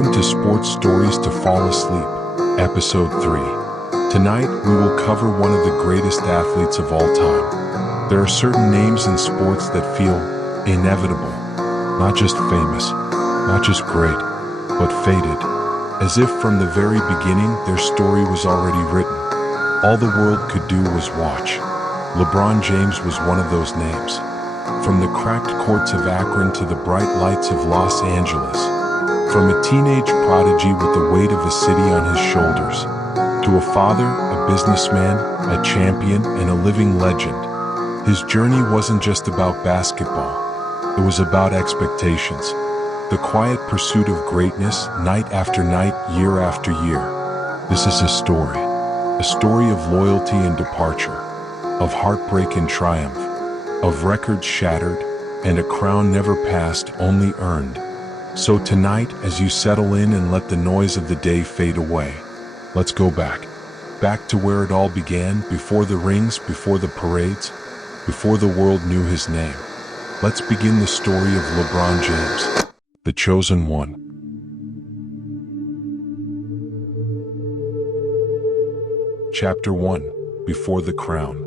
Welcome to Sports Stories to Fall Asleep, Episode 3. Tonight, we will cover one of the greatest athletes of all time. There are certain names in sports that feel inevitable, not just famous, not just great, but fated, as if from the very beginning their story was already written. All the world could do was watch. LeBron James was one of those names. From the cracked courts of Akron to the bright lights of Los Angeles. From a teenage prodigy with the weight of a city on his shoulders, to a father, a businessman, a champion, and a living legend. His journey wasn't just about basketball. It was about expectations. The quiet pursuit of greatness, night after night, year after year. This is his story. A story of loyalty and departure, of heartbreak and triumph, of records shattered, and a crown never passed, only earned. So tonight, as you settle in and let the noise of the day fade away, let's go back to where it all began, before the rings, before the parades, before the world knew his name. Let's begin the story of LeBron James, the chosen one. Chapter 1: Before the Crown.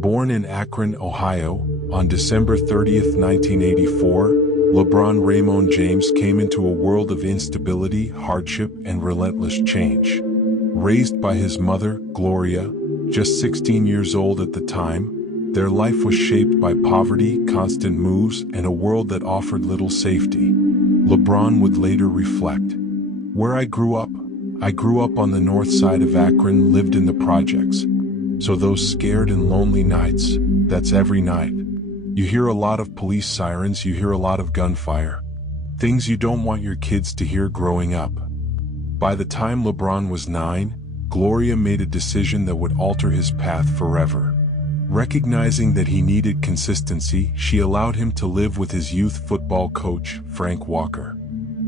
Born in Akron, Ohio, on December 30th, 1984, LeBron Raymond James came into a world of instability, hardship, and relentless change. Raised by his mother, Gloria, just 16 years old at the time, their life was shaped by poverty, constant moves, and a world that offered little safety. LeBron would later reflect, "Where I grew up on the north side of Akron, lived in the projects. So those scared and lonely nights, that's every night. You hear a lot of police sirens, you hear a lot of gunfire. Things you don't want your kids to hear growing up." By the time LeBron was 9, Gloria made a decision that would alter his path forever. Recognizing that he needed consistency, she allowed him to live with his youth football coach, Frank Walker.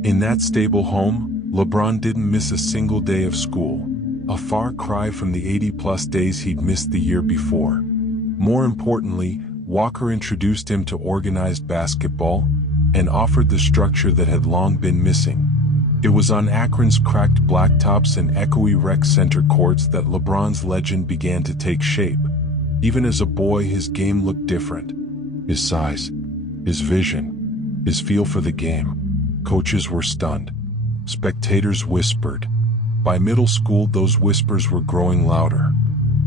In that stable home, LeBron didn't miss a single day of school, a far cry from the 80-plus days he'd missed the year before. More importantly, Walker introduced him to organized basketball and offered the structure that had long been missing. It was on Akron's cracked blacktops and echoey rec center courts that LeBron's legend began to take shape. Even as a boy, his game looked different. His size, his vision, his feel for the game. Coaches were stunned. Spectators whispered. By middle school, those whispers were growing louder.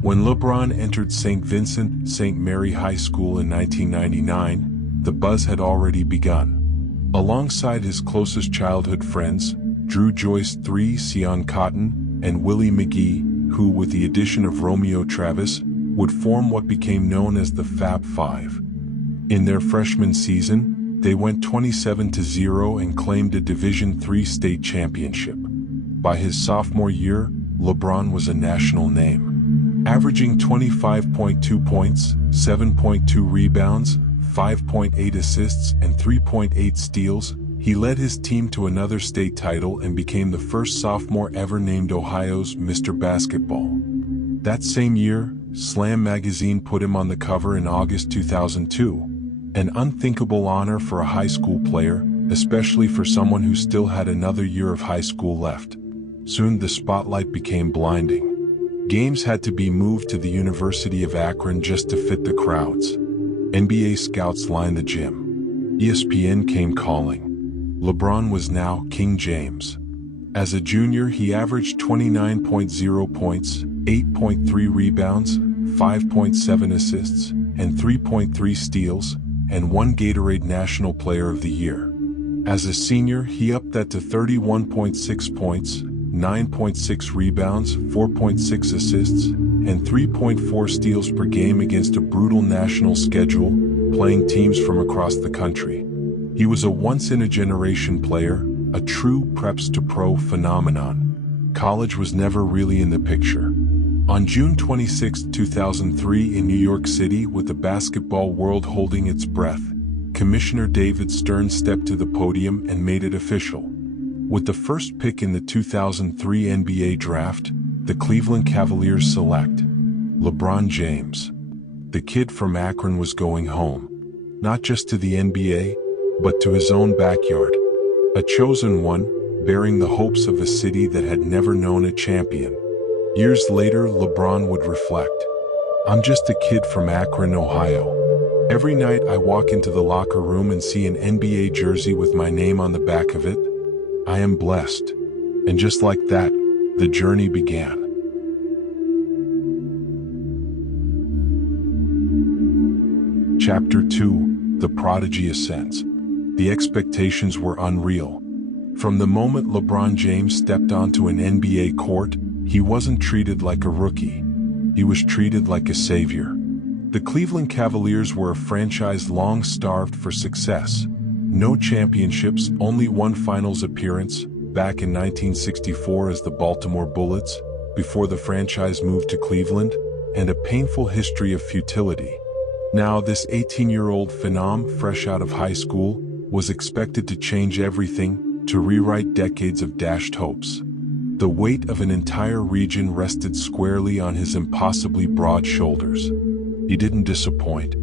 When LeBron entered St. Vincent St. Mary High School in 1999, the buzz had already begun. Alongside his closest childhood friends, Drew Joyce III, Sion Cotton, and Willie McGee, who, with the addition of Romeo Travis, would form what became known as the Fab Five. In their freshman season, they went 27-0 and claimed a Division III state championship. By his sophomore year, LeBron was a national name. Averaging 25.2 points, 7.2 rebounds, 5.8 assists, and 3.8 steals, he led his team to another state title and became the first sophomore ever named Ohio's Mr. Basketball. That same year, Slam magazine put him on the cover in August 2002, an unthinkable honor for a high school player, especially for someone who still had another year of high school left. Soon the spotlight became blinding. Games had to be moved to the University of Akron just to fit the crowds. NBA scouts lined the gym. ESPN came calling. LeBron was now King James. As a junior, he averaged 29.0 points, 8.3 rebounds, 5.7 assists, and 3.3 steals, and won Gatorade National Player of the Year. As a senior, he upped that to 31.6 points, 9.6 rebounds, 4.6 assists, and 3.4 steals per game against a brutal national schedule, playing teams from across the country. He was a once-in-a-generation player, a true preps-to-pro phenomenon. College was never really in the picture. On June 26, 2003 in New York City, with the basketball world holding its breath, Commissioner David Stern stepped to the podium and made it official. With the first pick in the 2003 NBA draft, the Cleveland Cavaliers select LeBron James. The kid from Akron was going home, not just to the NBA, but to his own backyard. A chosen one, bearing the hopes of a city that had never known a champion. Years later, LeBron would reflect, "I'm just a kid from Akron, Ohio. Every night I walk into the locker room and see an NBA jersey with my name on the back of it. I am blessed." And just like that, the journey began. Chapter 2: The Prodigy Ascends. The expectations were unreal. From the moment LeBron James stepped onto an NBA court, he wasn't treated like a rookie. He was treated like a savior. The Cleveland Cavaliers were a franchise long starved for success. No championships, only one finals appearance, back in 1964 as the Baltimore Bullets, before the franchise moved to Cleveland, and a painful history of futility. Now this 18-year-old phenom, fresh out of high school, was expected to change everything, to rewrite decades of dashed hopes. The weight of an entire region rested squarely on his impossibly broad shoulders. He didn't disappoint.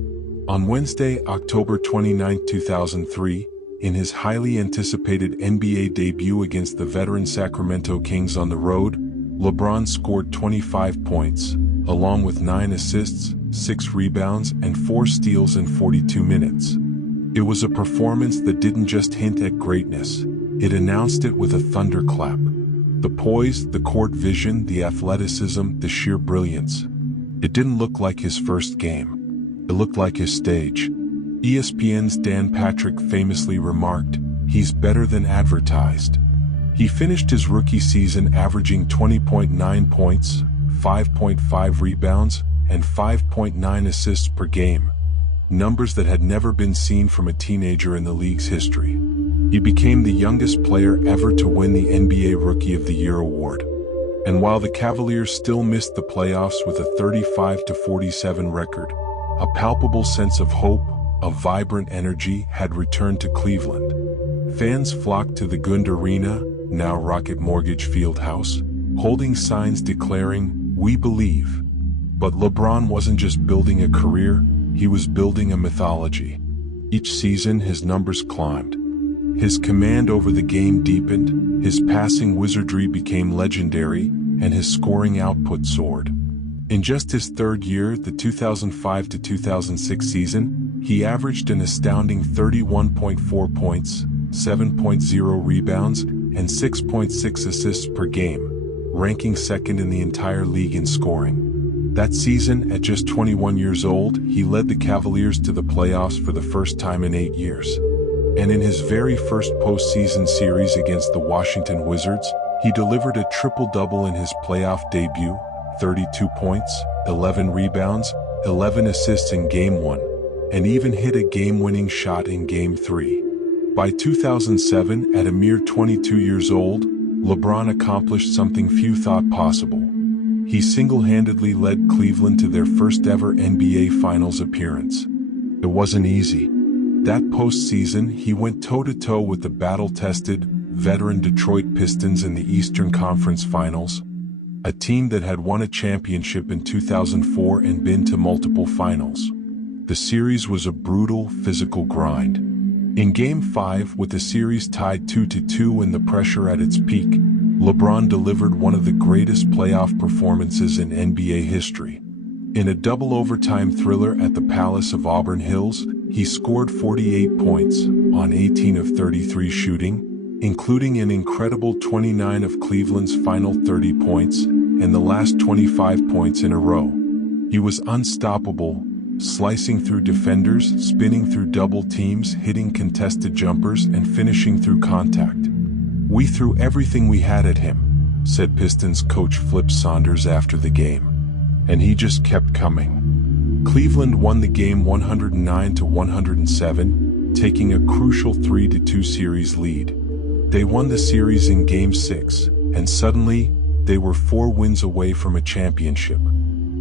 On Wednesday, October 29, 2003, in his highly anticipated NBA debut against the veteran Sacramento Kings on the road, LeBron scored 25 points, along with 9 assists, 6 rebounds, and 4 steals in 42 minutes. It was a performance that didn't just hint at greatness, it announced it with a thunderclap. The poise, the court vision, the athleticism, the sheer brilliance. It didn't look like his first game. It looked like his stage. ESPN's Dan Patrick famously remarked, "He's better than advertised." He finished his rookie season averaging 20.9 points, 5.5 rebounds, and 5.9 assists per game. Numbers that had never been seen from a teenager in the league's history. He became the youngest player ever to win the NBA Rookie of the Year award. And while the Cavaliers still missed the playoffs with a 35-47 record, a palpable sense of hope, a vibrant energy had returned to Cleveland. Fans flocked to the Gund Arena, now Rocket Mortgage Fieldhouse, holding signs declaring, "We believe." But LeBron wasn't just building a career, he was building a mythology. Each season his numbers climbed. His command over the game deepened, his passing wizardry became legendary, and his scoring output soared. In just his third year, the 2005-2006 season, he averaged an astounding 31.4 points, 7.0 rebounds, and 6.6 assists per game, ranking second in the entire league in scoring. That season, at just 21 years old, he led the Cavaliers to the playoffs for the first time in 8 years. And in his very first postseason series against the Washington Wizards, he delivered a triple-double in his playoff debut, 32 points, 11 rebounds, 11 assists in Game 1, and even hit a game-winning shot in Game 3. By 2007, at a mere 22 years old, LeBron accomplished something few thought possible. He single-handedly led Cleveland to their first-ever NBA Finals appearance. It wasn't easy. That postseason, he went toe-to-toe with the battle-tested, veteran Detroit Pistons in the Eastern Conference Finals, a team that had won a championship in 2004 and been to multiple finals. The series was a brutal, physical grind. In Game 5, with the series tied 2-2 and the pressure at its peak, LeBron delivered one of the greatest playoff performances in NBA history. In a double overtime thriller at the Palace of Auburn Hills, he scored 48 points on 18 of 33 shooting, including an incredible 29 of Cleveland's final 30 points and the last 25 points in a row. He was unstoppable, slicing through defenders, spinning through double teams, hitting contested jumpers, and finishing through contact. "We threw everything we had at him," said Pistons coach Flip Saunders after the game. And he just kept coming. Cleveland won the game 109-107, taking a crucial 3-2 series lead. They won the series in Game 6, and suddenly, they were 4 wins away from a championship.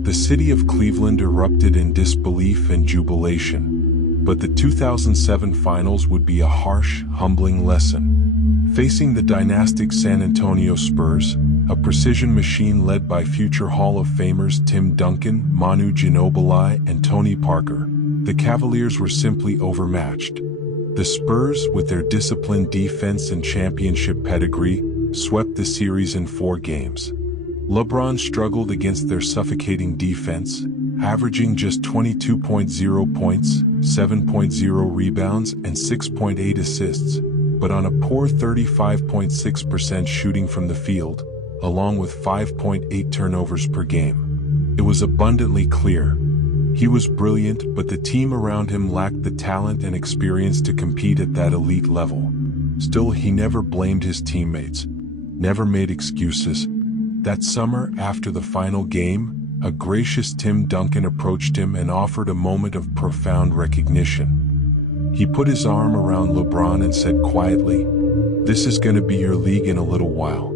The city of Cleveland erupted in disbelief and jubilation. But the 2007 finals would be a harsh, humbling lesson. Facing the dynastic San Antonio Spurs, a precision machine led by future Hall of Famers Tim Duncan, Manu Ginobili, and Tony Parker, the Cavaliers were simply overmatched. The Spurs, with their disciplined defense and championship pedigree, swept the series in 4 games. LeBron struggled against their suffocating defense, averaging just 22.0 points, 7.0 rebounds, and 6.8 assists, but on a poor 35.6% shooting from the field, along with 5.8 turnovers per game. It was abundantly clear. He was brilliant, but the team around him lacked the talent and experience to compete at that elite level. Still, he never blamed his teammates, never made excuses. That summer, after the final game, a gracious Tim Duncan approached him and offered a moment of profound recognition. He put his arm around LeBron and said quietly, "This is going to be your league in a little while,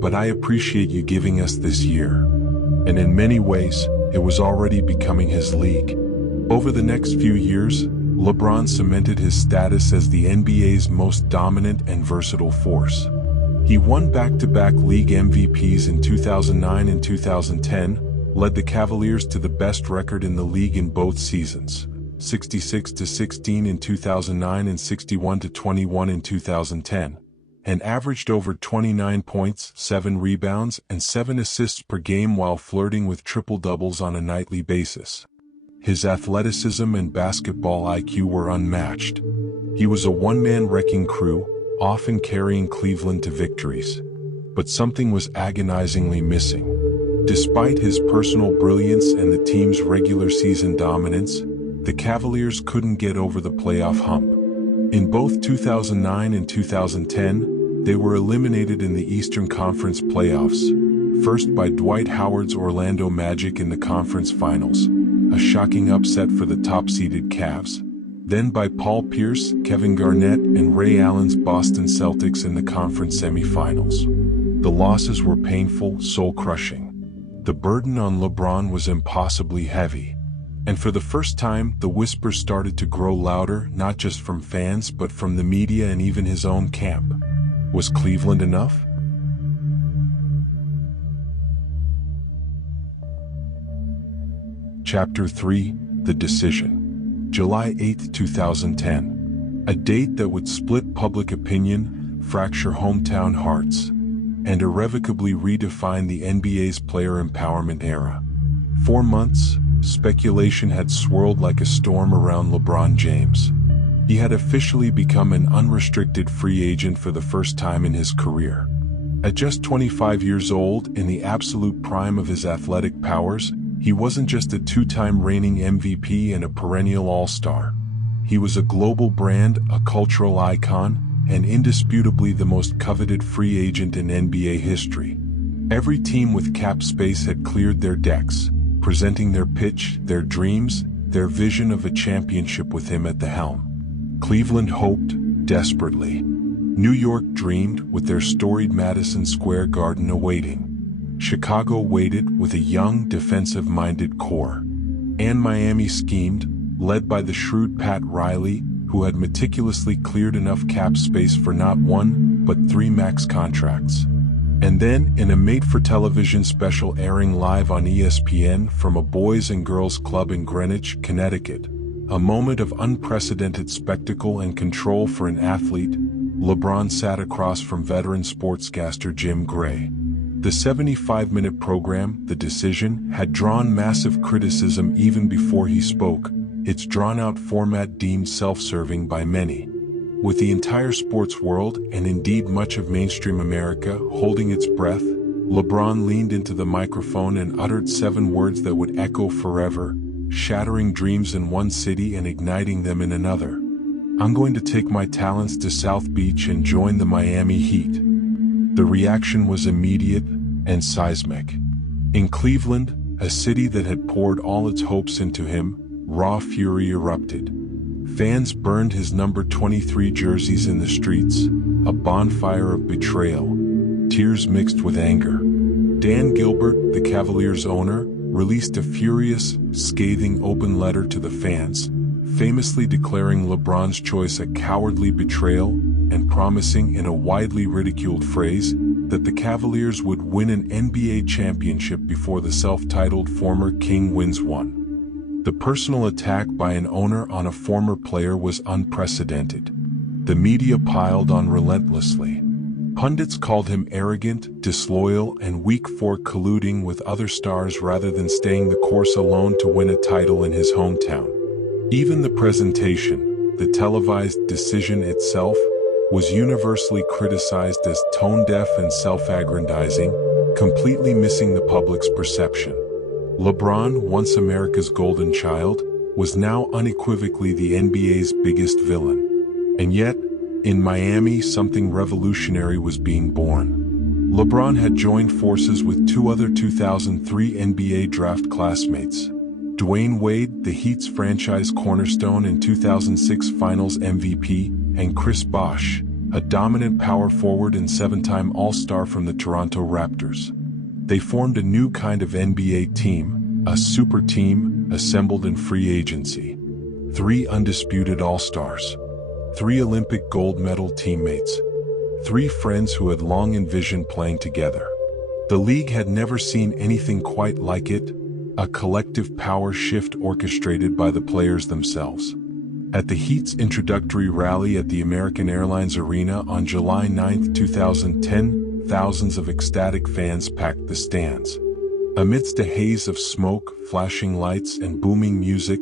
but I appreciate you giving us this year." And in many ways, it was already becoming his league. Over the next few years, LeBron cemented his status as the NBA's most dominant and versatile force. He won back-to-back league MVPs in 2009 and 2010, led the Cavaliers to the best record in the league in both seasons, 66-16 in 2009 and 61-21 in 2010, and averaged over 29 points, 7 rebounds, and 7 assists per game while flirting with triple-doubles on a nightly basis. His athleticism and basketball IQ were unmatched. He was a one-man wrecking crew, often carrying Cleveland to victories. But something was agonizingly missing. Despite his personal brilliance and the team's regular season dominance, the Cavaliers couldn't get over the playoff hump. In both 2009 and 2010, they were eliminated in the Eastern Conference playoffs, first by Dwight Howard's Orlando Magic in the conference finals, a shocking upset for the top-seeded Cavs, then by Paul Pierce, Kevin Garnett, and Ray Allen's Boston Celtics in the conference semifinals. The losses were painful, soul-crushing. The burden on LeBron was impossibly heavy. And for the first time, the whispers started to grow louder, not just from fans but from the media and even his own camp. Was Cleveland enough? Chapter 3: The Decision. July 8, 2010. A date that would split public opinion, fracture hometown hearts, and irrevocably redefine the NBA's player empowerment era. 4 months, speculation had swirled like a storm around LeBron James. He had officially become an unrestricted free agent for the first time in his career. At just 25 years old, in the absolute prime of his athletic powers, he wasn't just a 2-time reigning MVP and a perennial all-star. He was a global brand, a cultural icon, and indisputably the most coveted free agent in NBA history. Every team with cap space had cleared their decks, presenting their pitch, their dreams, their vision of a championship with him at the helm. Cleveland hoped, desperately. New York dreamed, with their storied Madison Square Garden awaiting. Chicago waited, with a young, defensive-minded core. And Miami schemed, led by the shrewd Pat Riley, who had meticulously cleared enough cap space for not 1, but 3 max contracts. And then, in a made-for-television special airing live on ESPN from a Boys and Girls Club in Greenwich, Connecticut, a moment of unprecedented spectacle and control for an athlete, LeBron sat across from veteran sportscaster Jim Gray. The 75-minute program, The Decision, had drawn massive criticism even before he spoke, its drawn-out format deemed self-serving by many. With the entire sports world, and indeed much of mainstream America, holding its breath, LeBron leaned into the microphone and uttered 7 words that would echo forever, shattering dreams in one city and igniting them in another. "I'm going to take my talents to South Beach and join the Miami Heat." The reaction was immediate and seismic. In Cleveland, a city that had poured all its hopes into him, raw fury erupted. Fans burned his number 23 jerseys in the streets, a bonfire of betrayal, tears mixed with anger. Dan Gilbert, the Cavaliers' owner, released a furious, scathing open letter to the fans, famously declaring LeBron's choice a cowardly betrayal and promising in a widely ridiculed phrase that the Cavaliers would win an NBA championship before the self-titled former king wins one. The personal attack by an owner on a former player was unprecedented. The media piled on relentlessly. Pundits called him arrogant, disloyal, and weak for colluding with other stars rather than staying the course alone to win a title in his hometown. Even the presentation, the televised decision itself, was universally criticized as tone-deaf and self-aggrandizing, completely missing the public's perception. LeBron, once America's golden child, was now unequivocally the NBA's biggest villain. And yet, in Miami, something revolutionary was being born. LeBron had joined forces with two other 2003 NBA draft classmates. Dwayne Wade, the Heat's franchise cornerstone and 2006 Finals MVP, and Chris Bosh, a dominant power forward and seven-time All-Star from the Toronto Raptors. They formed a new kind of NBA team, a super team, assembled in free agency. 3 undisputed All-Stars. 3 Olympic gold medal teammates. 3 friends who had long envisioned playing together. The league had never seen anything quite like it, a collective power shift orchestrated by the players themselves. At the Heat's introductory rally at the American Airlines Arena on July 9, 2010, thousands of ecstatic fans packed the stands. Amidst a haze of smoke, flashing lights, and booming music,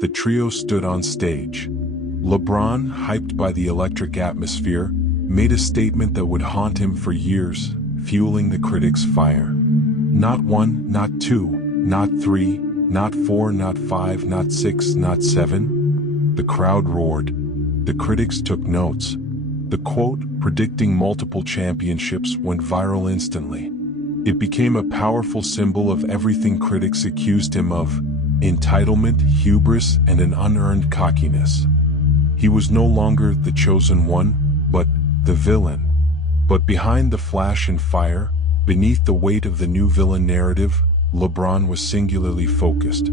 the trio stood on stage. LeBron, hyped by the electric atmosphere, made a statement that would haunt him for years, fueling the critics' fire. Not 1, not 2, not 3, not 4, not 5, not 6, not 7. The crowd roared. The critics took notes. The quote, predicting multiple championships, went viral instantly. It became a powerful symbol of everything critics accused him of: entitlement, hubris, and an unearned cockiness. He was no longer the chosen one, but the villain. But behind the flash and fire, beneath the weight of the new villain narrative, LeBron was singularly focused.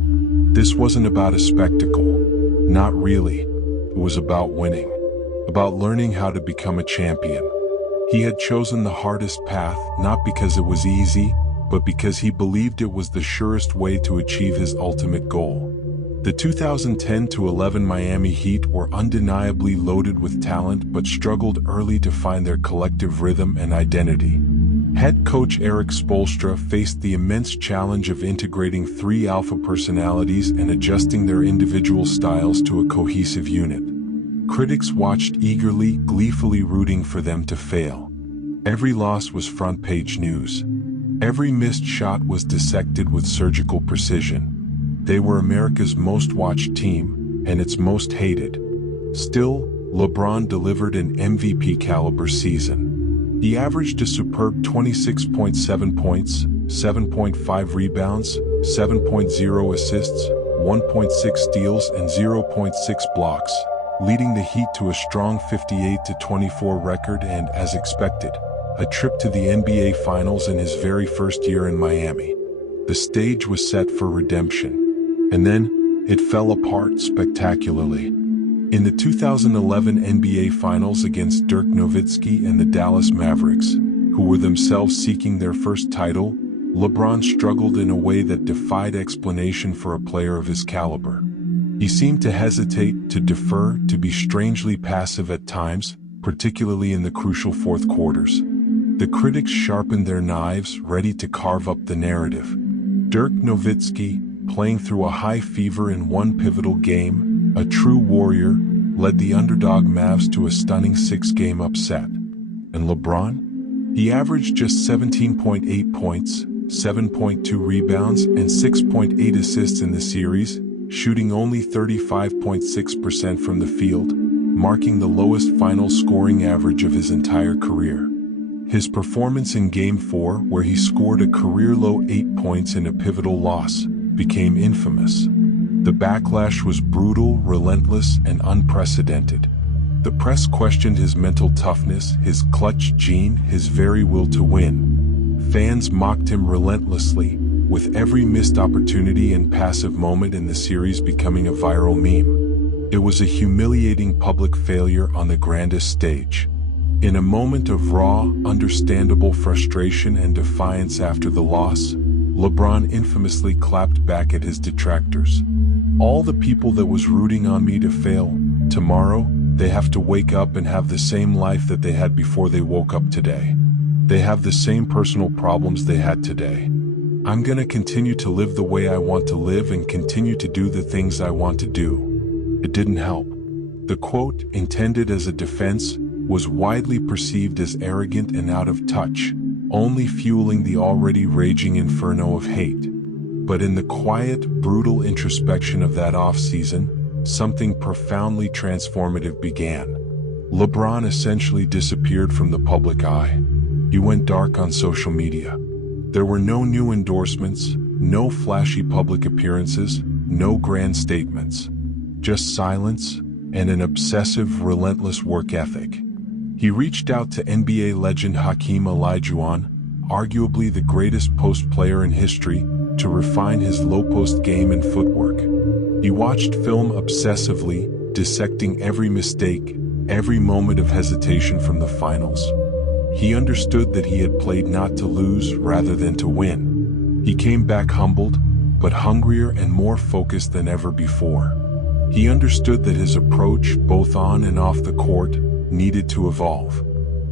This wasn't about a spectacle. Not really. It was about winning. About learning how to become a champion. He had chosen the hardest path, not because it was easy, but because he believed it was the surest way to achieve his ultimate goal. The 2010-11 Miami Heat were undeniably loaded with talent but struggled early to find their collective rhythm and identity. Head coach Erik Spoelstra faced the immense challenge of integrating 3 alpha personalities and adjusting their individual styles to a cohesive unit. Critics watched eagerly, gleefully rooting for them to fail. Every loss was front-page news. Every missed shot was dissected with surgical precision. They were America's most watched team, and its most hated. Still, LeBron delivered an MVP-caliber season. He averaged a superb 26.7 points, 7.5 rebounds, 7.0 assists, 1.6 steals, and 0.6 blocks, leading the Heat to a strong 58-24 record and, as expected, a trip to the NBA Finals in his very first year in Miami. The stage was set for redemption. And then, it fell apart spectacularly. In the 2011 NBA Finals against Dirk Nowitzki and the Dallas Mavericks, who were themselves seeking their first title, LeBron struggled in a way that defied explanation for a player of his caliber. He seemed to hesitate, to defer, to be strangely passive at times, particularly in the crucial fourth quarters. The critics sharpened their knives, ready to carve up the narrative. Dirk Nowitzki, playing through a high fever in one pivotal game, a true warrior, led the underdog Mavs to a stunning 6-game upset. And LeBron? He averaged just 17.8 points, 7.2 rebounds, and 6.8 assists in the series, shooting only 35.6% from the field, marking the lowest final scoring average of his entire career. His performance in Game 4, where he scored a career-low 8 points in a pivotal loss, became infamous. The backlash was brutal, relentless, and unprecedented. The press questioned his mental toughness, his clutch gene, his very will to win. Fans mocked him relentlessly, with every missed opportunity and passive moment in the series becoming a viral meme. It was a humiliating public failure on the grandest stage. In a moment of raw, understandable frustration and defiance after the loss, LeBron infamously clapped back at his detractors. All the people that was rooting on me to fail, tomorrow, they have to wake up and have the same life that they had before they woke up today. They have the same personal problems they had today. I'm gonna continue to live the way I want to live and continue to do the things I want to do. It didn't help. The quote, intended as a defense, was widely perceived as arrogant and out of touch, only fueling the already raging inferno of hate. But in the quiet, brutal introspection of that off-season, something profoundly transformative began. LeBron essentially disappeared from the public eye. He went dark on social media. There were no new endorsements, no flashy public appearances, no grand statements. Just silence and an obsessive, relentless work ethic. He reached out to NBA legend Hakeem Olajuwon, arguably the greatest post player in history, to refine his low-post game and footwork. He watched film obsessively, dissecting every mistake, every moment of hesitation from the finals. He understood that he had played not to lose rather than to win. He came back humbled, but hungrier and more focused than ever before. He understood that his approach, both on and off the court, needed to evolve.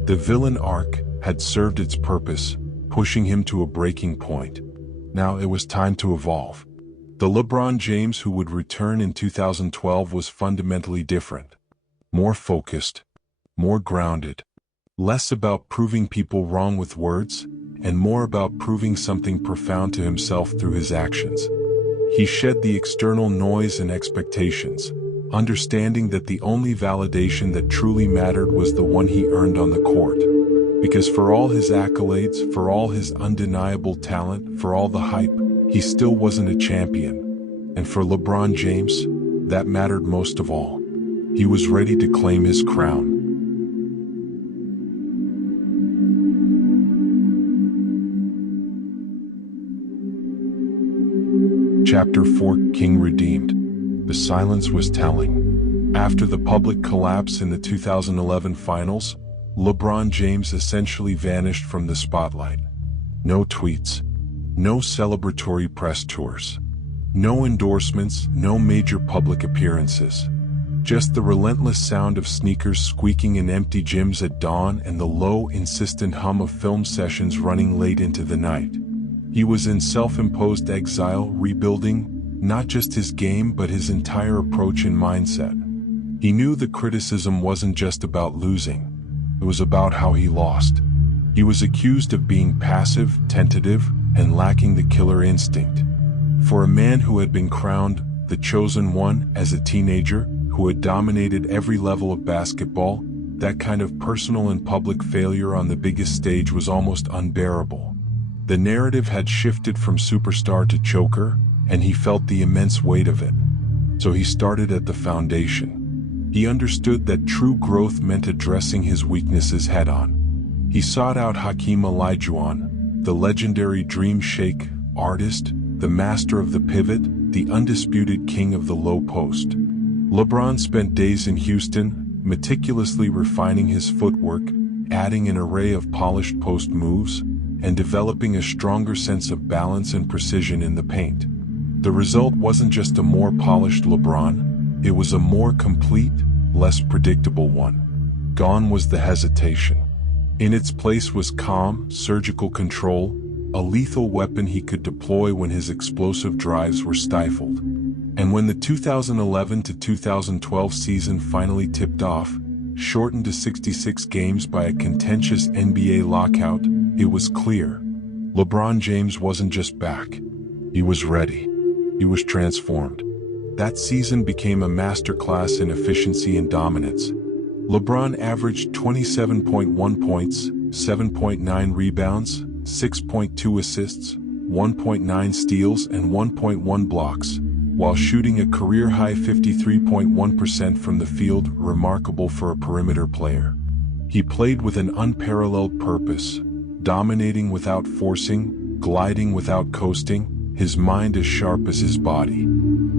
The villain arc had served its purpose, pushing him to a breaking point. Now it was time to evolve. The LeBron James who would return in 2012 was fundamentally different. More focused, more grounded, less about proving people wrong with words, and more about proving something profound to himself through his actions. He shed the external noise and expectations, understanding that the only validation that truly mattered was the one he earned on the court. Because for all his accolades, for all his undeniable talent, for all the hype, he still wasn't a champion. And for LeBron James, that mattered most of all. He was ready to claim his crown. Chapter 4, King Redeemed. The silence was telling. After the public collapse in the 2011 finals, LeBron James essentially vanished from the spotlight. No tweets, no celebratory press tours, no endorsements, no major public appearances. Just the relentless sound of sneakers squeaking in empty gyms at dawn and the low, insistent hum of film sessions running late into the night. He was in self-imposed exile, rebuilding not just his game but his entire approach and mindset. He knew the criticism wasn't just about losing. It was about how he lost. He was accused of being passive, tentative, and lacking the killer instinct. For a man who had been crowned the chosen one as a teenager, who had dominated every level of basketball, that kind of personal and public failure on the biggest stage was almost unbearable. The narrative had shifted from superstar to choker, and he felt the immense weight of it. So he started at the foundation. He understood that true growth meant addressing his weaknesses head-on. He sought out Hakeem Olajuwon, the legendary dream shake artist, the master of the pivot, the undisputed king of the low post. LeBron spent days in Houston, meticulously refining his footwork, adding an array of polished post moves, and developing a stronger sense of balance and precision in the paint. The result wasn't just a more polished LeBron, it was a more complete, less predictable one. Gone was the hesitation. In its place was calm, surgical control, a lethal weapon he could deploy when his explosive drives were stifled. And when the 2011 to 2012 season finally tipped off, shortened to 66 games by a contentious NBA lockout, it was clear. LeBron James wasn't just back. He was ready. He was transformed. That season became a masterclass in efficiency and dominance. LeBron averaged 27.1 points, 7.9 rebounds, 6.2 assists, 1.9 steals, and 1.1 blocks, while shooting a career-high 53.1% from the field, remarkable for a perimeter player. He played with an unparalleled purpose, dominating without forcing, gliding without coasting, his mind as sharp as his body.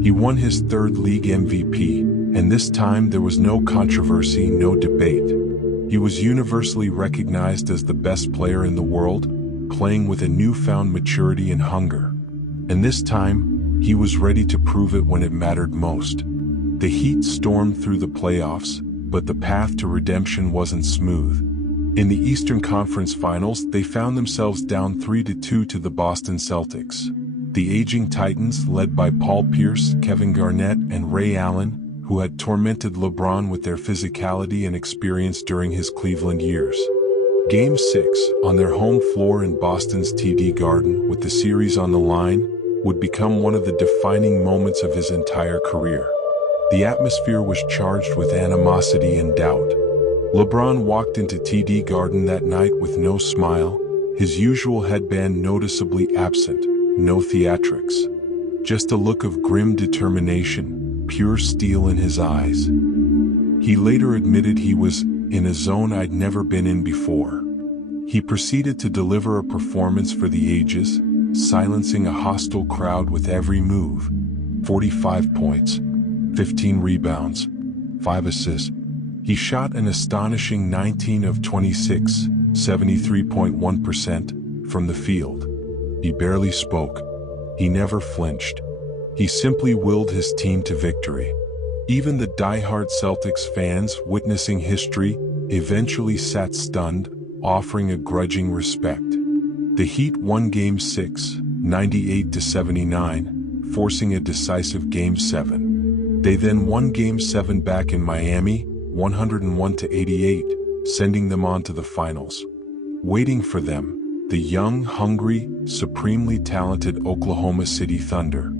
He won his third league MVP, and this time there was no controversy, no debate. He was universally recognized as the best player in the world, playing with a newfound maturity and hunger. And this time, He was ready to prove it when it mattered most. The Heat stormed through the playoffs, but the path to redemption wasn't smooth. In the Eastern Conference Finals, they found themselves down 3-2 to the Boston Celtics. The aging Titans, led by Paul Pierce, Kevin Garnett, and Ray Allen, who had tormented LeBron with their physicality and experience during his Cleveland years. Game 6, on their home floor in Boston's TD Garden with the series on the line, would become one of the defining moments of his entire career. The atmosphere was charged with animosity and doubt. LeBron walked into TD Garden that night with no smile, his usual headband noticeably absent, no theatrics. Just a look of grim determination, pure steel in his eyes. He later admitted he was in a zone I'd never been in before. He proceeded to deliver a performance for the ages, silencing a hostile crowd with every move. 45 points, 15 rebounds, 5 assists. He shot an astonishing 19 of 26, 73.1% from the field. He barely spoke. He never flinched. He simply willed his team to victory. Even the diehard Celtics fans, witnessing history, eventually sat stunned, offering a grudging respect. The Heat won Game 6, 98-79, forcing a decisive Game 7. They then won Game 7 back in Miami, 101-88, sending them on to the finals. Waiting for them, the young, hungry, supremely talented Oklahoma City Thunder.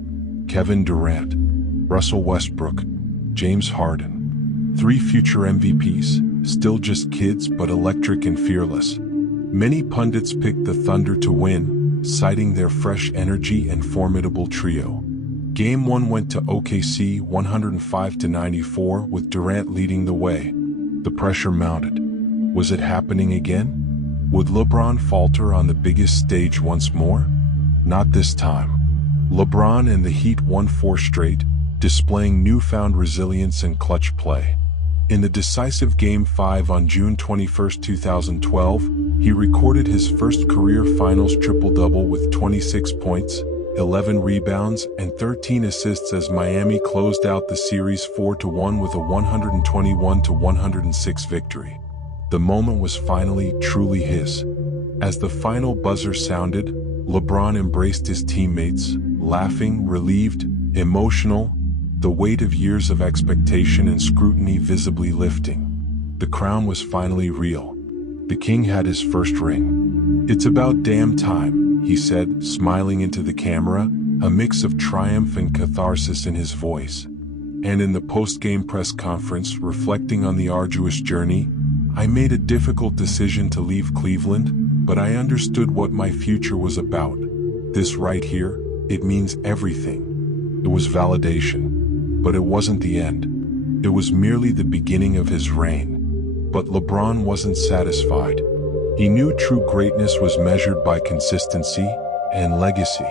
Kevin Durant, Russell Westbrook, James Harden. 3 future MVPs, still just kids but electric and fearless. Many pundits picked the Thunder to win, citing their fresh energy and formidable trio. Game 1 went to OKC 105-94 with Durant leading the way. The pressure mounted. Was it happening again? Would LeBron falter on the biggest stage once more? Not this time. LeBron and the Heat won 4 straight, displaying newfound resilience and clutch play. In the decisive Game 5 on June 21, 2012, he recorded his first career finals triple-double with 26 points, 11 rebounds, and 13 assists as Miami closed out the series 4-1 with a 121-106 victory. The moment was finally truly his. As the final buzzer sounded, LeBron embraced his teammates, laughing, relieved, emotional, the weight of years of expectation and scrutiny visibly lifting. The crown was finally real. The king had his first ring. "It's about damn time," he said, smiling into the camera, a mix of triumph and catharsis in his voice. And in the post-game press conference, reflecting on the arduous journey, "I made a difficult decision to leave Cleveland, but I understood what my future was about. This right here, it means everything." It was validation. But it wasn't the end. It was merely the beginning of his reign. But LeBron wasn't satisfied. He knew true greatness was measured by consistency and legacy.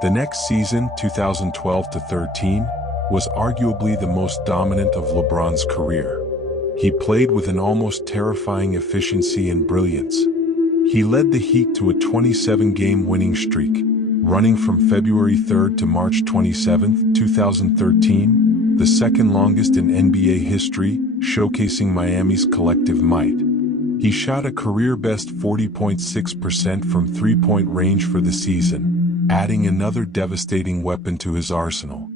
The next season, 2012-13, was arguably the most dominant of LeBron's career. He played with an almost terrifying efficiency and brilliance. He led the Heat to a 27-game winning streak, running from February 3rd to March 27, 2013, the second longest in NBA history, showcasing Miami's collective might. He shot a career-best 40.6% from three-point range for the season, adding another devastating weapon to his arsenal.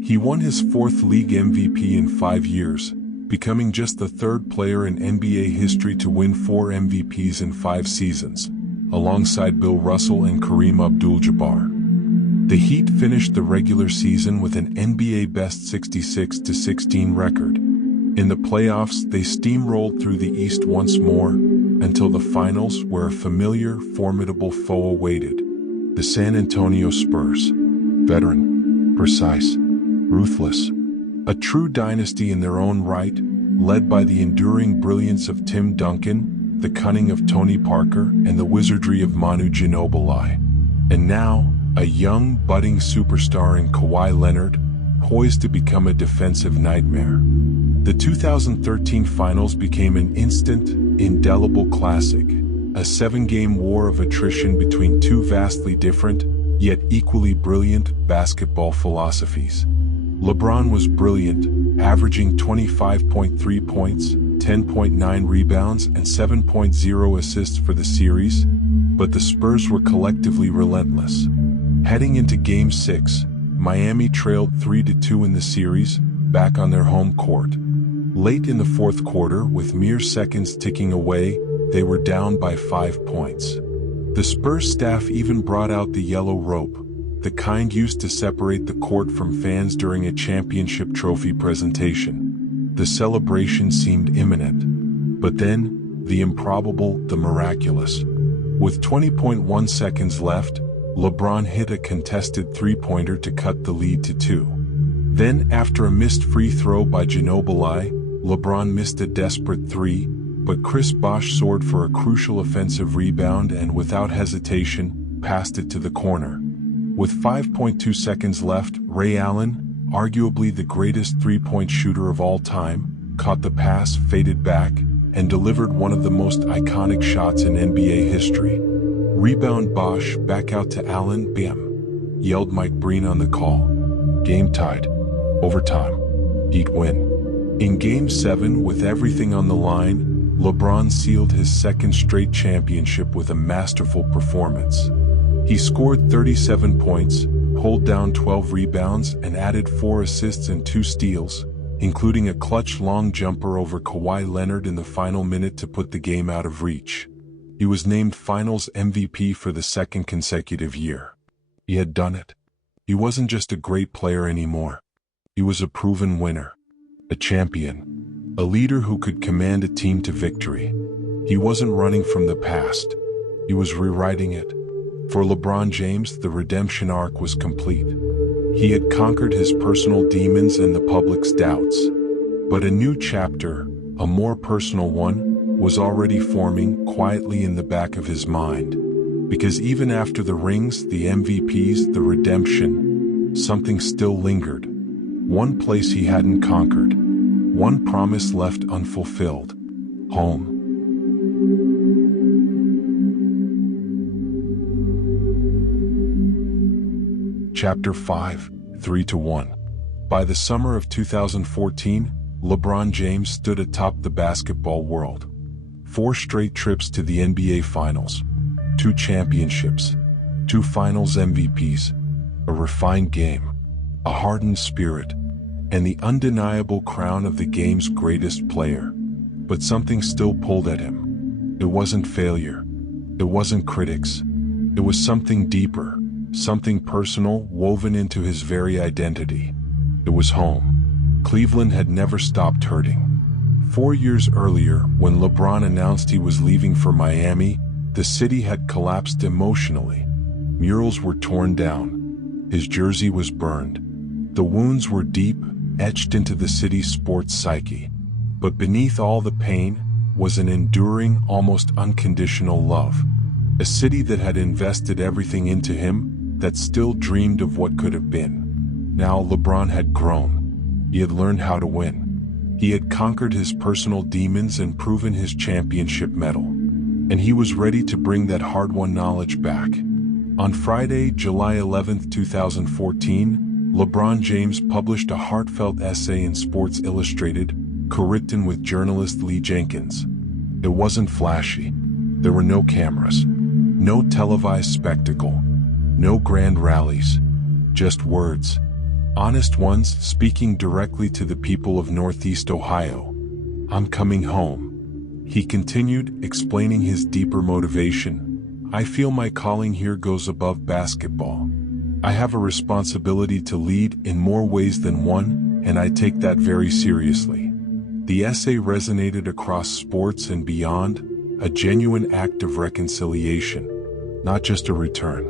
He won his 4th league MVP in 5 years, becoming just the 3rd player in NBA history to win 4 MVPs in 5 seasons, alongside Bill Russell and Kareem Abdul-Jabbar. The Heat finished the regular season with an NBA best 66-16 record. In the playoffs, they steamrolled through the East once more, until the finals, where a familiar, formidable foe awaited. The San Antonio Spurs. Veteran, precise, ruthless. A true dynasty in their own right, led by the enduring brilliance of Tim Duncan, the cunning of Tony Parker, and the wizardry of Manu Ginobili. And now, a young, budding superstar in Kawhi Leonard, poised to become a defensive nightmare. The 2013 finals became an instant, indelible classic, a 7-game war of attrition between two vastly different, yet equally brilliant basketball philosophies. LeBron was brilliant, averaging 25.3 points, 10.9 rebounds, and 7.0 assists for the series, but the Spurs were collectively relentless. Heading into Game 6, Miami trailed 3-2 in the series, back on their home court. Late in the fourth quarter, with mere seconds ticking away, they were down by 5 points. The Spurs staff even brought out the yellow rope, the kind used to separate the court from fans during a championship trophy presentation. The celebration seemed imminent. But then, the improbable, the miraculous. With 20.1 seconds left, LeBron hit a contested three-pointer to cut the lead to 2. Then, after a missed free throw by Ginobili, LeBron missed a desperate three, but Chris Bosh soared for a crucial offensive rebound and without hesitation, passed it to the corner. With 5.2 seconds left, Ray Allen, arguably the greatest three-point shooter of all time, caught the pass, faded back, and delivered one of the most iconic shots in NBA history. Rebound Bosh, back out to Allen, bam, yelled Mike Breen on the call. Game tied. Overtime. He'd win. In Game 7, with everything on the line, LeBron sealed his second straight championship with a masterful performance. He scored 37 points, pulled down 12 rebounds, and added 4 assists and 2 steals, including a clutch long jumper over Kawhi Leonard in the final minute to put the game out of reach. He was named Finals MVP for the second consecutive year. He had done it. He wasn't just a great player anymore. He was a proven winner, a champion, a leader who could command a team to victory. He wasn't running from the past. He was rewriting it. For LeBron James, the redemption arc was complete. He had conquered his personal demons and the public's doubts. But a new chapter, a more personal one, was already forming quietly in the back of his mind. Because even after the rings, the MVPs, the redemption, something still lingered. One place he hadn't conquered. One promise left unfulfilled. Home. Chapter 5, 3-1. By the summer of 2014, LeBron James stood atop the basketball world. 4 straight trips to the NBA Finals, 2 championships, 2 Finals MVPs, a refined game, a hardened spirit, and the undeniable crown of the game's greatest player. But something still pulled at him. It wasn't failure. It wasn't critics. It was something deeper, something personal woven into his very identity. It was home. Cleveland had never stopped hurting. 4 years earlier, when LeBron announced he was leaving for Miami, the city had collapsed emotionally. Murals were torn down. His jersey was burned. The wounds were deep, etched into the city's sports psyche. But beneath all the pain was an enduring, almost unconditional love. A city that had invested everything into him, that still dreamed of what could have been. Now LeBron had grown. He had learned how to win. He had conquered his personal demons and proven his championship medal. And he was ready to bring that hard-won knowledge back. On Friday, July 11, 2014, LeBron James published a heartfelt essay in Sports Illustrated, co-written with journalist Lee Jenkins. It wasn't flashy. There were no cameras, no televised spectacle, no grand rallies, just words. Honest ones speaking directly to the people of Northeast Ohio. I'm coming home. He continued, explaining his deeper motivation. I feel my calling here goes above basketball. I have a responsibility to lead in more ways than one, and I take that very seriously. The essay resonated across sports and beyond, a genuine act of reconciliation, not just a return,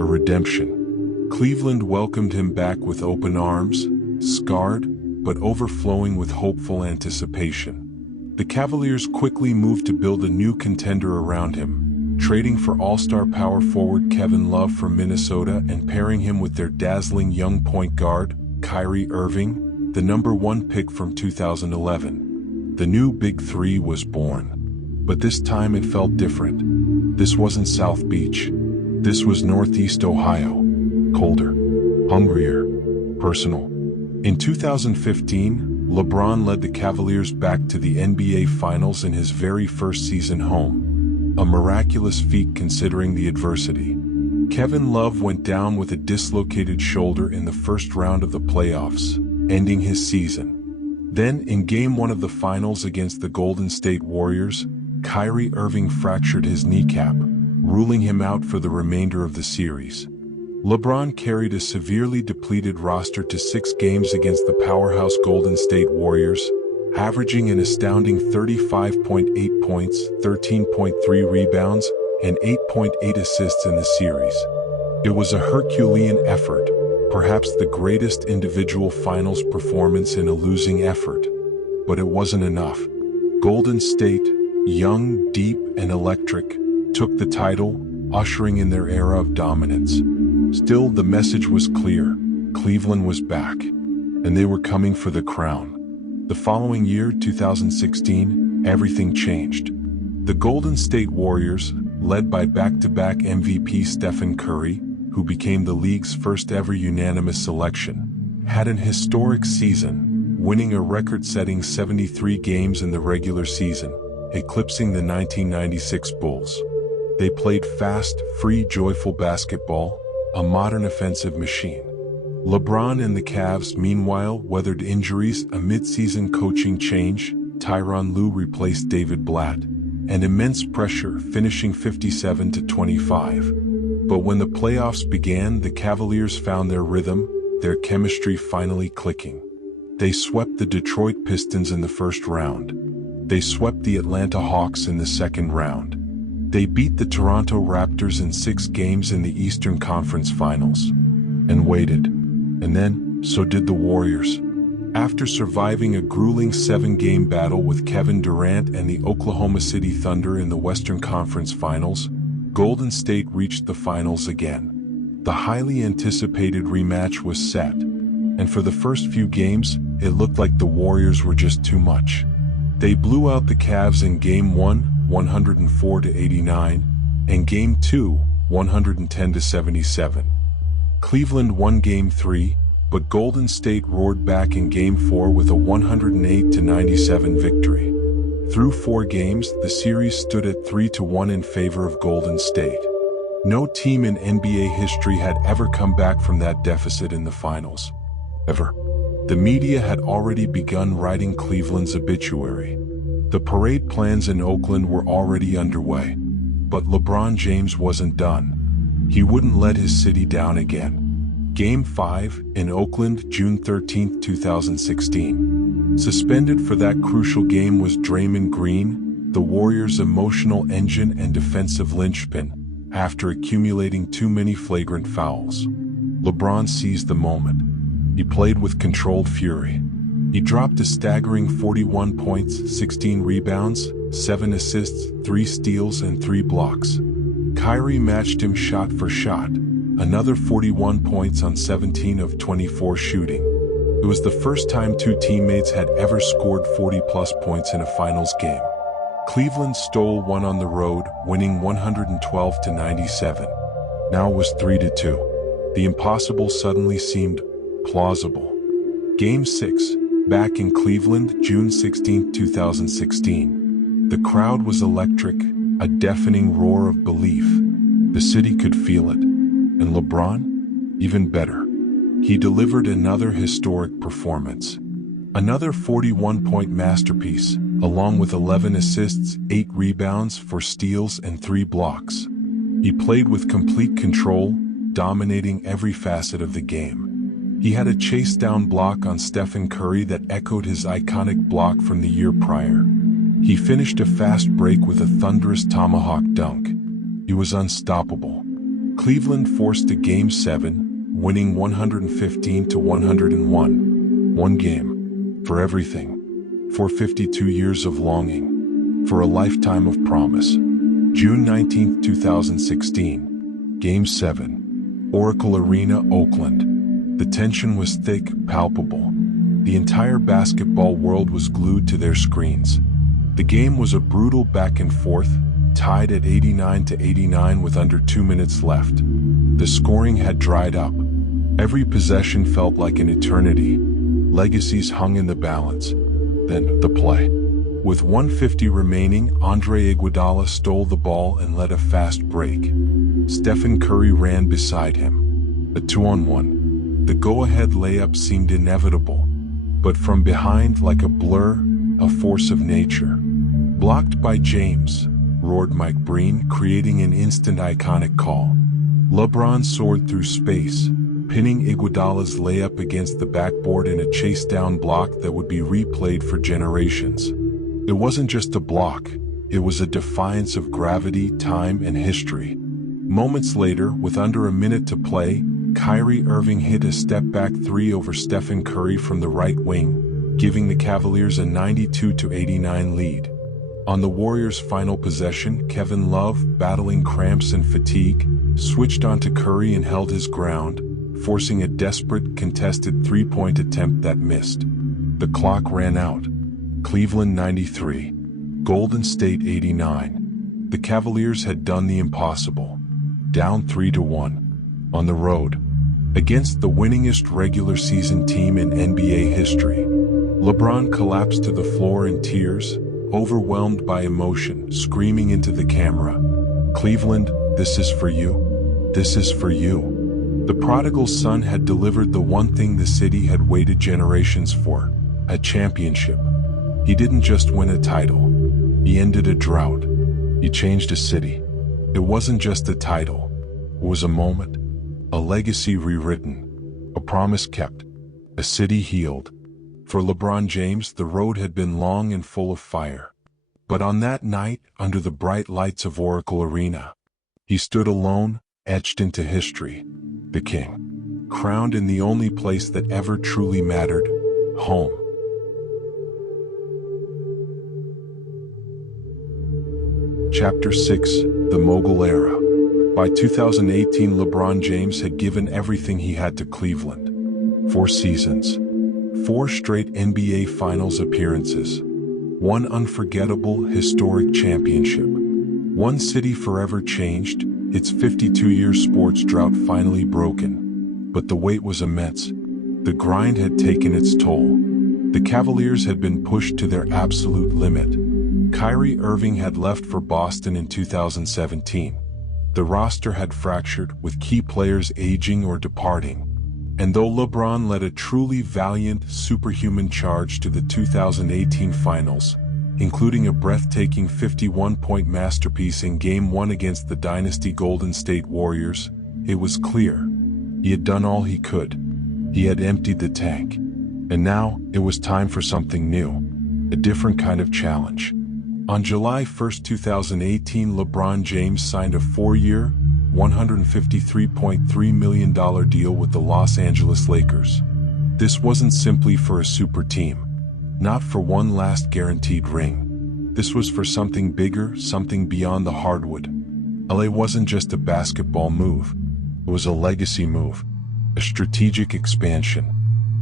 a redemption. Cleveland welcomed him back with open arms, scarred, but overflowing with hopeful anticipation. The Cavaliers quickly moved to build a new contender around him, trading for all-star power forward Kevin Love from Minnesota and pairing him with their dazzling young point guard, Kyrie Irving, the #1 pick from 2011. The new Big Three was born. But this time it felt different. This wasn't South Beach. This was Northeast Ohio. colder, hungrier, personal. In 2015, LeBron led the Cavaliers back to the NBA Finals in his very first season home. A miraculous feat considering the adversity. Kevin Love went down with a dislocated shoulder in the first round of the playoffs, ending his season. Then, in Game 1 of the Finals against the Golden State Warriors, Kyrie Irving fractured his kneecap, ruling him out for the remainder of the series. LeBron carried a severely depleted roster to 6 games against the powerhouse Golden State Warriors, averaging an astounding 35.8 points, 13.3 rebounds, and 8.8 assists in the series. It was a Herculean effort, perhaps the greatest individual finals performance in a losing effort. But it wasn't enough. Golden State, young, deep, and electric, took the title, ushering in their era of dominance. Still, the message was clear. Cleveland was back, and they were coming for the crown. The following year, 2016, everything changed. The Golden State Warriors, led by back-to-back MVP Stephen Curry, who became the league's first-ever unanimous selection, had an historic season, winning a record-setting 73 games in the regular season, eclipsing the 1996 Bulls. They played fast, free, joyful basketball, a modern offensive machine. LeBron and the Cavs, meanwhile, weathered injuries, a mid-season coaching change, Tyronn Lue replaced David Blatt, and immense pressure, finishing 57-25. But when the playoffs began, the Cavaliers found their rhythm, their chemistry finally clicking. They swept the Detroit Pistons in the first round. They swept the Atlanta Hawks in the second round. They beat the Toronto Raptors in 6 games in the Eastern Conference Finals. And waited. And then, so did the Warriors. After surviving a grueling 7-game battle with Kevin Durant and the Oklahoma City Thunder in the Western Conference Finals, Golden State reached the finals again. The highly anticipated rematch was set, and for the first few games, it looked like the Warriors were just too much. They blew out the Cavs in Game 1, 104-89, and Game 2, 110-77. Cleveland won Game 3, but Golden State roared back in Game 4 with a 108-97 victory. Through 4 games, the series stood at 3-1 in favor of Golden State. No team in NBA history had ever come back from that deficit in the finals. Ever. The media had already begun writing Cleveland's obituary. The parade plans in Oakland were already underway. But LeBron James wasn't done. He wouldn't let his city down again. Game 5, in Oakland, June 13, 2016. Suspended for that crucial game was Draymond Green, the Warriors' emotional engine and defensive linchpin, after accumulating too many flagrant fouls. LeBron seized the moment. He played with controlled fury. He dropped a staggering 41 points, 16 rebounds, 7 assists, 3 steals, and 3 blocks. Kyrie matched him shot for shot, another 41 points on 17 of 24 shooting. It was the first time 2 teammates had ever scored 40-plus points in a finals game. Cleveland stole one on the road, winning 112-97. Now it was 3-2. The impossible suddenly seemed plausible. Game 6, back in Cleveland, June 16, 2016. The crowd was electric, a deafening roar of belief. The city could feel it. And LeBron? Even better. He delivered another historic performance. Another 41-point masterpiece, along with 11 assists, 8 rebounds, 4 steals, and 3 blocks. He played with complete control, dominating every facet of the game. He had a chase-down block on Stephen Curry that echoed his iconic block from the year prior. He finished a fast break with a thunderous tomahawk dunk. He was unstoppable. Cleveland forced a Game 7, winning 115-101. One game. For everything. For 52 years of longing. For a lifetime of promise. June 19, 2016. Game 7. Oracle Arena, Oakland. The tension was thick, palpable. The entire basketball world was glued to their screens. The game was a brutal back and forth, tied at 89-89 with under 2 minutes left. The scoring had dried up. Every possession felt like an eternity. Legacies hung in the balance. Then, the play. With 1:50 remaining, Andre Iguodala stole the ball and led a fast break. Stephen Curry ran beside him. A 2-on-1. The go-ahead layup seemed inevitable. But from behind, like a blur, a force of nature. Blocked by James, roared Mike Breen, creating an instant iconic call. LeBron soared through space, pinning Iguodala's layup against the backboard in a chase-down block that would be replayed for generations. It wasn't just a block, it was a defiance of gravity, time, and history. Moments later, with under a minute to play, Kyrie Irving hit a step-back three over Stephen Curry from the right wing, giving the Cavaliers a 92-89 lead. On the Warriors' final possession, Kevin Love, battling cramps and fatigue, switched onto Curry and held his ground, forcing a desperate, contested three-point attempt that missed. The clock ran out. Cleveland 93, Golden State 89. The Cavaliers had done the impossible. Down 3-1. On the road. Against the winningest regular season team in NBA history. LeBron collapsed to the floor in tears, overwhelmed by emotion, screaming into the camera, "Cleveland, this is for you. This is for you." The prodigal son had delivered the one thing the city had waited generations for, a championship. He didn't just win a title. He ended a drought. He changed a city. It wasn't just a title. It was a moment, a legacy rewritten, a promise kept, a city healed. For LeBron James, the road had been long and full of fire. But on that night, under the bright lights of Oracle Arena, he stood alone, etched into history, the king, crowned in the only place that ever truly mattered, home. Chapter 6, The Mogul Era. By 2018, LeBron James had given everything he had to Cleveland. 4 seasons. 4 straight NBA Finals appearances. 1 unforgettable, historic championship. 1 city forever changed, its 52-year sports drought finally broken. But the wait was immense. The grind had taken its toll. The Cavaliers had been pushed to their absolute limit. Kyrie Irving had left for Boston in 2017. The roster had fractured, with key players aging or departing. And though LeBron led a truly valiant, superhuman charge to the 2018 Finals, including a breathtaking 51-point masterpiece in Game 1 against the dynasty Golden State Warriors, it was clear. He had done all he could. He had emptied the tank. And now, it was time for something new. A different kind of challenge. On July 1, 2018, LeBron James signed a 4-year, $153.3 million deal with the Los Angeles Lakers. This wasn't simply for a super team. Not for one last guaranteed ring. This was for something bigger, something beyond the hardwood. LA wasn't just a basketball move. It was a legacy move. A strategic expansion.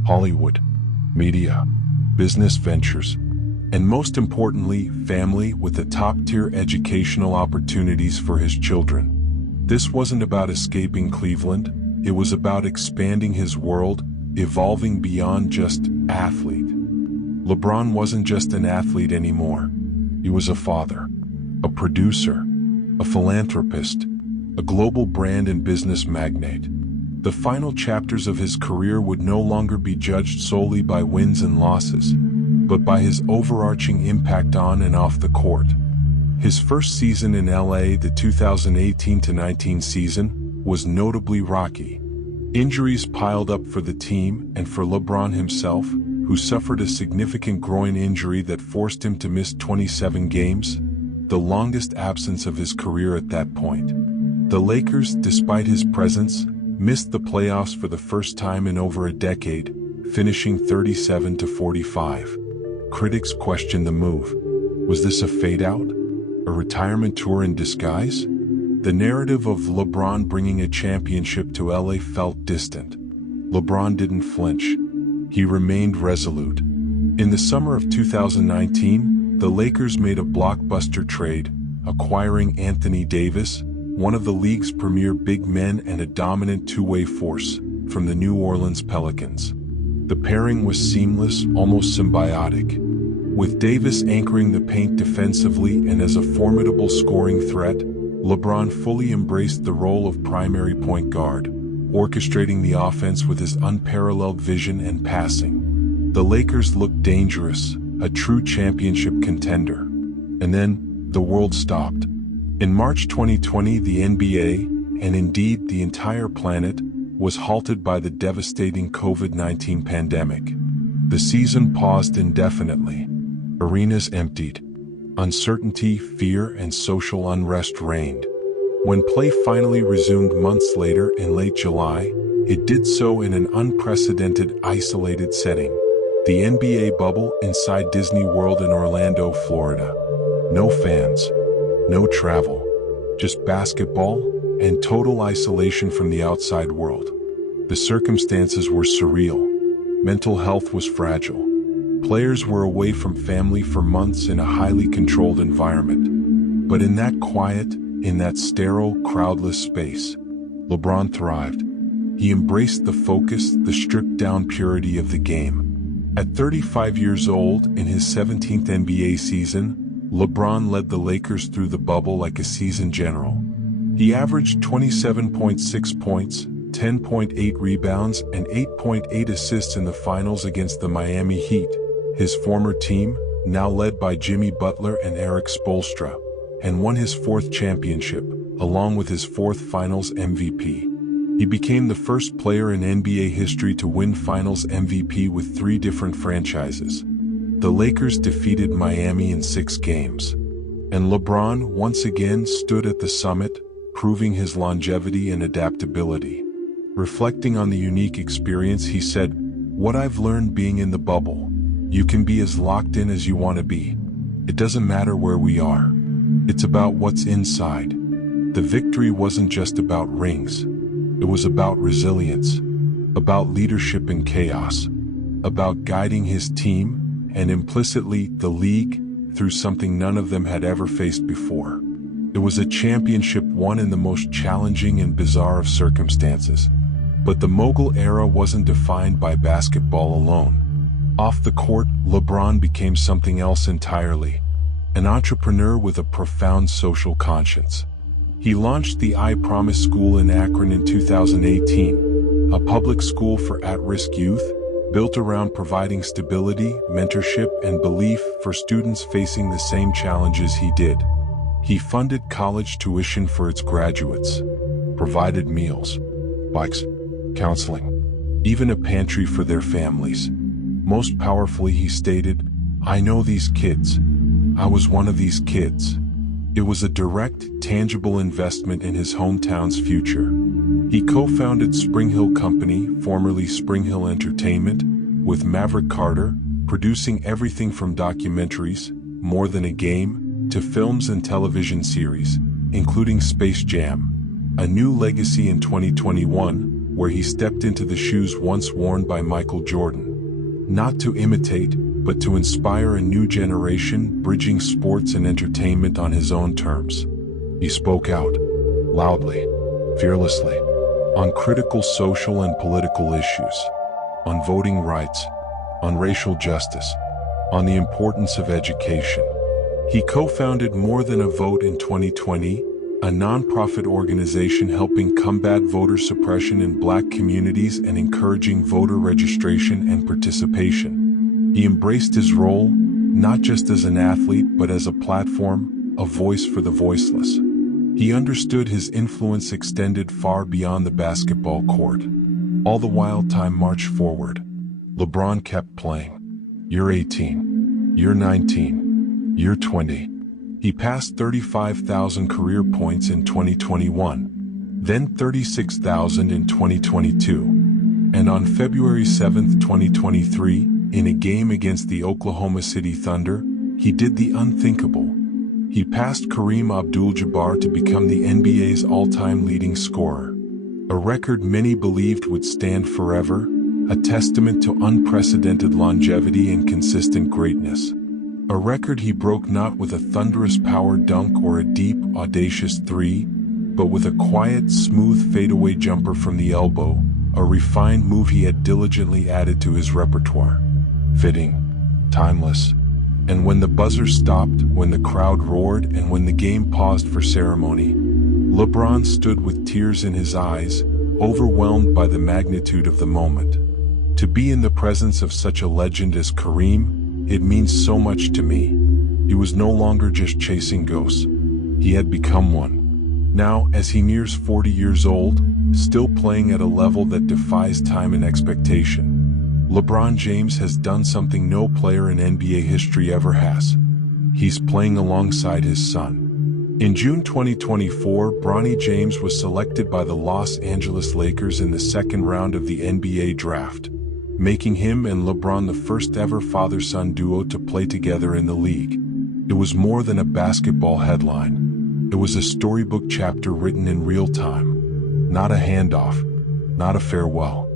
Hollywood. Media. Business ventures. And most importantly, family with the top-tier educational opportunities for his children. This wasn't about escaping Cleveland, it was about expanding his world, evolving beyond just athlete. LeBron wasn't just an athlete anymore. He was a father, a producer, a philanthropist, a global brand and business magnate. The final chapters of his career would no longer be judged solely by wins and losses, but by his overarching impact on and off the court. His first season in LA, the 2018-19 season, was notably rocky. Injuries piled up for the team and for LeBron himself, who suffered a significant groin injury that forced him to miss 27 games, the longest absence of his career at that point. The Lakers, despite his presence, missed the playoffs for the first time in over a decade, finishing 37-45. Critics questioned the move. Was this a fade-out? A retirement tour in disguise? The narrative of LeBron bringing a championship to LA felt distant. LeBron didn't flinch. He remained resolute. In the summer of 2019, the Lakers made a blockbuster trade, acquiring Anthony Davis, one of the league's premier big men and a dominant two-way force, from the New Orleans Pelicans. The pairing was seamless, almost symbiotic, with Davis anchoring the paint defensively and as a formidable scoring threat. LeBron fully embraced the role of primary point guard, orchestrating the offense with his unparalleled vision and passing. The Lakers looked dangerous, a true championship contender. And then, the world stopped. In March 2020, the NBA, and indeed the entire planet, was halted by the devastating COVID-19 pandemic. The season paused indefinitely. Arenas emptied. Uncertainty, fear, and social unrest reigned. When play finally resumed months later in late July, it did so in an unprecedented, isolated setting. The NBA bubble inside Disney World in Orlando, Florida. No fans, no travel, just basketball and total isolation from the outside world. The circumstances were surreal. Mental health was fragile. Players were away from family for months in a highly controlled environment. But in that quiet, in that sterile, crowdless space, LeBron thrived. He embraced the focus, the stripped-down purity of the game. At 35 years old, in his 17th NBA season, LeBron led the Lakers through the bubble like a seasoned general. He averaged 27.6 points, 10.8 rebounds, and 8.8 assists in the finals against the Miami Heat, his former team, now led by Jimmy Butler and Eric Spoelstra, and won his fourth championship, along with his fourth Finals MVP. He became the first player in NBA history to win Finals MVP with 3 different franchises. The Lakers defeated Miami in 6 games. And LeBron once again stood at the summit, proving his longevity and adaptability. Reflecting on the unique experience, he said, "What I've learned being in the bubble, you can be as locked in as you want to be. It doesn't matter where we are. It's about what's inside." The victory wasn't just about rings. It was about resilience, about leadership in chaos, about guiding his team, and implicitly the league, through something none of them had ever faced before. It was a championship won in the most challenging and bizarre of circumstances. But the mogul era wasn't defined by basketball alone. Off the court, LeBron became something else entirely. An entrepreneur with a profound social conscience. He launched the I Promise School in Akron in 2018, a public school for at-risk youth, built around providing stability, mentorship, and belief for students facing the same challenges he did. He funded college tuition for its graduates, provided meals, bikes, counseling, even a pantry for their families. Most powerfully, he stated, "I know these kids. I was one of these kids." It was a direct, tangible investment in his hometown's future. He co-founded Spring Hill Company, formerly Spring Hill Entertainment, with Maverick Carter, producing everything from documentaries, More Than a Game, to films and television series, including Space Jam. A new legacy in 2021, where he stepped into the shoes once worn by Michael Jordan. Not to imitate, but to inspire a new generation, bridging sports and entertainment on his own terms. He spoke out, loudly, fearlessly, on critical social and political issues, on voting rights, on racial justice, on the importance of education. He co-founded More Than a Vote in 2020, a non-profit organization helping combat voter suppression in Black communities and encouraging voter registration and participation. He embraced his role, not just as an athlete but as a platform, a voice for the voiceless. He understood his influence extended far beyond the basketball court. All the while time marched forward. LeBron kept playing. You're 18. You're 19. You're 20. He passed 35,000 career points in 2021, then 36,000 in 2022. And on February 7, 2023, in a game against the Oklahoma City Thunder, he did the unthinkable. He passed Kareem Abdul-Jabbar to become the NBA's all-time leading scorer. A record many believed would stand forever, a testament to unprecedented longevity and consistent greatness. A record he broke not with a thunderous power dunk or a deep, audacious three, but with a quiet, smooth fadeaway jumper from the elbow, a refined move he had diligently added to his repertoire. Fitting, timeless. And when the buzzer stopped, when the crowd roared, and when the game paused for ceremony, LeBron stood with tears in his eyes, overwhelmed by the magnitude of the moment. To be in the presence of such a legend as Kareem, it means so much to me. He was no longer just chasing ghosts. He had become one. Now, as he nears 40 years old, still playing at a level that defies time and expectation, LeBron James has done something no player in NBA history ever has. He's playing alongside his son. In June 2024, Bronny James was selected by the Los Angeles Lakers in the second round of the NBA draft, making him and LeBron the first ever father-son duo to play together in the league. It was more than a basketball headline. It was a storybook chapter written in real time. Not a handoff, not a farewell,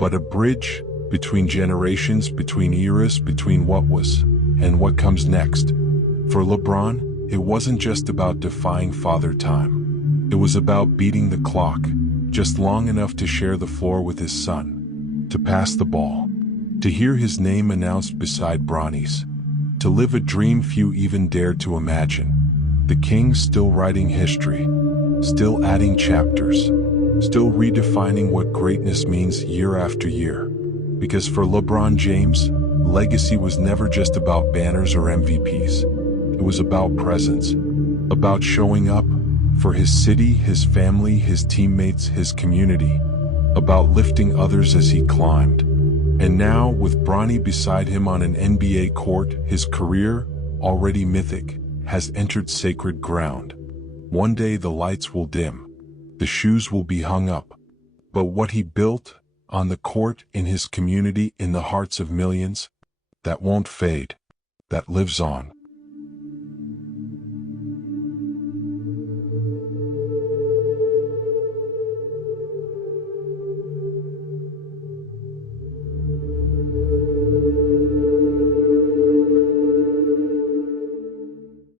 but a bridge between generations, between eras, between what was and what comes next. For LeBron, it wasn't just about defying father time. It was about beating the clock, just long enough to share the floor with his son, to pass the ball, to hear his name announced beside Bronny's, to live a dream few even dared to imagine. The king still writing history, still adding chapters, still redefining what greatness means year after year. Because for LeBron James, legacy was never just about banners or MVPs. It was about presence, about showing up for his city, his family, his teammates, his community, about lifting others as he climbed. And now, with Bronny beside him on an NBA court, his career, already mythic, has entered sacred ground. One day the lights will dim, the shoes will be hung up, but what he built, on the court, in his community, in the hearts of millions, that won't fade, that lives on.